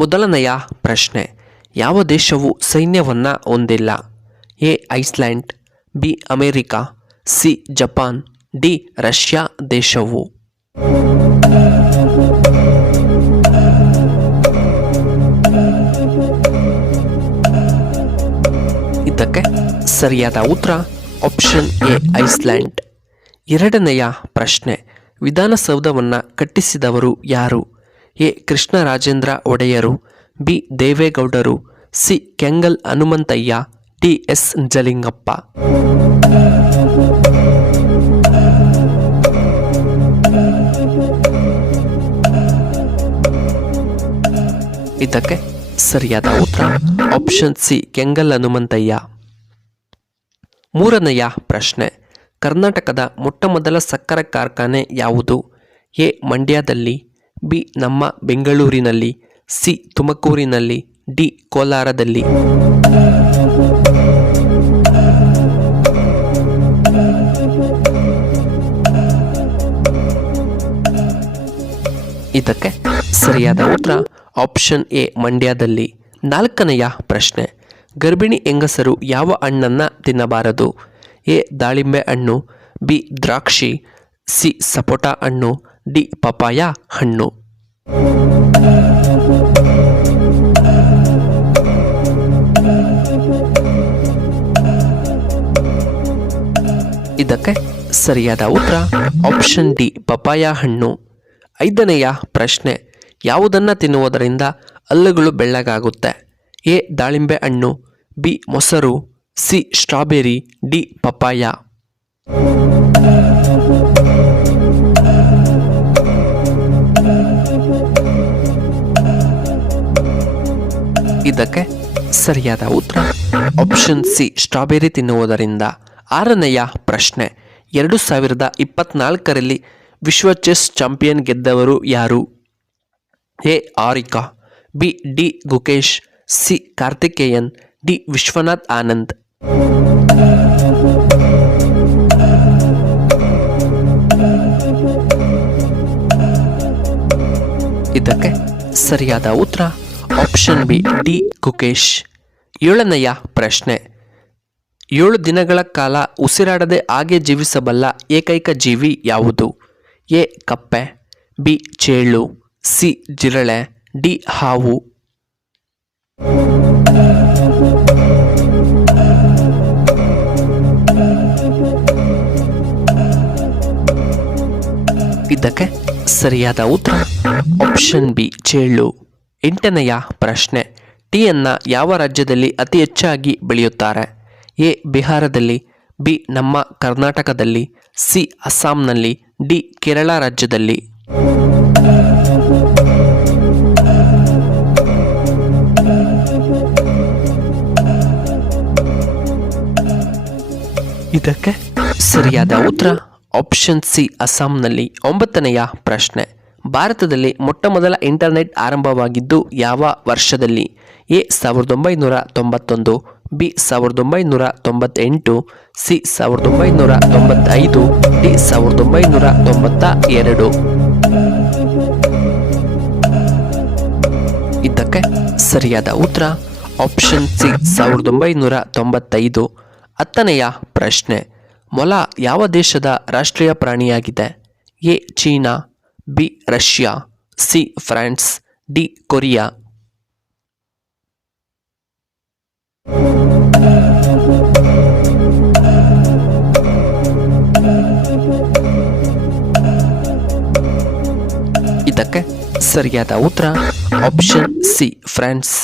ಮೊದಲನೆಯ ಪ್ರಶ್ನೆ, ಯಾವ ದೇಶವು ಸೈನ್ಯವನ್ನು ಹೊಂದಿಲ್ಲ? A Iceland, B America, C Japan, D Russia ದೇಶವು. ಇದಕ್ಕೆ ಸರಿಯಾದ ಉತ್ತರ ಆಪ್ಷನ್ ಎ ಐಸ್ಲ್ಯಾಂಡ್. ಎರಡನೆಯ ಪ್ರಶ್ನೆ, ವಿಧಾನಸೌಧವನ್ನು ಕಟ್ಟಿಸಿದವರು ಯಾರು? ಎ ಕೃಷ್ಣರಾಜೇಂದ್ರ ಒಡೆಯರು, ಬಿ ದೇವೇಗೌಡರು, C Kengal Hanumanthaiah, D S Nijalingappa. ಇದಕ್ಕೆ ಸರಿಯಾದ ಉತ್ತರ ಆಪ್ಷನ್ ಸಿ ಕೆಂಗಲ್ ಹನುಮಂತಯ್ಯ. ಮೂರನೆಯ ಪ್ರಶ್ನೆ, ಕರ್ನಾಟಕದ ಮೊಟ್ಟಮೊದಲ ಸಕ್ಕರೆ ಕಾರ್ಖಾನೆ ಯಾವುದು? ಎ ಮಂಡ್ಯದಲ್ಲಿ, ಬಿ ನಮ್ಮ ಬೆಂಗಳೂರಿನಲ್ಲಿ, ಸಿ ತುಮಕೂರಿನಲ್ಲಿ, ಡಿ ಕೋಲಾರದಲ್ಲಿ. ಇದಕ್ಕೆ ಸರಿಯಾದ ಉತ್ತರ ಆಪ್ಷನ್ ಎ ಮಂಡ್ಯದಲ್ಲಿ. ನಾಲ್ಕನೆಯ ಪ್ರಶ್ನೆ, ಗರ್ಭಿಣಿ ಹೆಂಗಸರು ಯಾವ ಹಣ್ಣನ್ನು ತಿನ್ನಬಾರದು? ಎ ದಾಳಿಂಬೆ ಹಣ್ಣು, ಬಿ ದ್ರಾಕ್ಷಿ, ಸಿ ಸಪೋಟ ಹಣ್ಣು, ಡಿ ಪಪಾಯ ಹಣ್ಣು. ಇದಕ್ಕೆ ಸರಿಯಾದ ಉತ್ತರ ಆಪ್ಷನ್ ಡಿ ಪಪಾಯ ಹಣ್ಣು. ಐದನೆಯ ಪ್ರಶ್ನೆ, ಯಾವುದನ್ನು ತಿನ್ನುವುದರಿಂದ ಹಲ್ಲುಗಳು ಬೆಳ್ಳಗಾಗುತ್ತೆ? ಎ ದಾಳಿಂಬೆ ಹಣ್ಣು, ಬಿ ಮೊಸರು, ಸಿ ಸ್ಟ್ರಾಬೆರಿ, ಡಿ ಪಪಾಯ. ಇದಕ್ಕೆ ಸರಿಯಾದ ಉತ್ತರ ಆಪ್ಷನ್ ಸಿ ಸ್ಟ್ರಾಬೆರಿ ತಿನ್ನುವುದರಿಂದ. ಆರನೆಯ ಪ್ರಶ್ನೆ, 2024ರಲ್ಲಿ ವಿಶ್ವ ಚೆಸ್ ಚಾಂಪಿಯನ್ ಗೆದ್ದವರು ಯಾರು? A ಆರಿಕಾ, B D Gukesh, C Karthikeyan, D Vishwanath Anand. ಇದಕ್ಕೆ ಸರಿಯಾದ ಉತ್ತರ ಆಪ್ಷನ್ ಬಿ ಡಿ ಗುಕೇಶ್. ಏಳನೆಯ ಪ್ರಶ್ನೆ, 7 ದಿನಗಳ ಕಾಲ ಉಸಿರಾಡದೆ ಹಾಗೆ ಜೀವಿಸಬಲ್ಲ ಏಕೈಕ ಜೀವಿ ಯಾವುದು? ಎ ಕಪ್ಪೆ, ಬಿ ಚೇಳು, ಸಿ ಜಿರಳೆ, ಡಿ ಹಾವು. ಇದಕ್ಕೆ ಸರಿಯಾದ ಉತ್ತರ ಆಪ್ಷನ್ ಬಿ ಚೇಳು. ಎಂಟನೆಯ ಪ್ರಶ್ನೆ, ಟೀಯನ್ನು ಯಾವ ರಾಜ್ಯದಲ್ಲಿ ಅತಿ ಹೆಚ್ಚಾಗಿ ಬೆಳೆಯುತ್ತಾರೆ? ಎ ಬಿಹಾರದಲ್ಲಿ, ಬಿ ನಮ್ಮ ಕರ್ನಾಟಕದಲ್ಲಿ, ಸಿ ಅಸ್ಸಾಂನಲ್ಲಿ, ಡಿ ಕೇರಳ ರಾಜ್ಯದಲ್ಲಿ. ಇದಕ್ಕೆ ಸರಿಯಾದ ಉತ್ತರ ಆಪ್ಷನ್ ಸಿ ಅಸ್ಸಾಂನಲ್ಲಿ. ಒಂಬತ್ತನೆಯ ಪ್ರಶ್ನೆ, ಭಾರತದಲ್ಲಿ ಮೊಟ್ಟಮೊದಲ ಇಂಟರ್ನೆಟ್ ಆರಂಭವಾಗಿದ್ದು ಯಾವ ವರ್ಷದಲ್ಲಿ? A 1991, B 1998, C 1995, D 1992. ಇದಕ್ಕೆ ಸರಿಯಾದ ಉತ್ತರ ಆಪ್ಷನ್ ಸಿ 1995. ಹತ್ತನೆಯ ಪ್ರಶ್ನೆ, ಮೊಲ ಯಾವ ದೇಶದ ರಾಷ್ಟ್ರೀಯ ಪ್ರಾಣಿಯಾಗಿದೆ? A China, B Russia, C France, D Korea. ಇದಕ್ಕೆ ಸರಿಯಾದ ಉತ್ತರ ಆಪ್ಷನ್ ಸಿ ಫ್ರಾನ್ಸ್.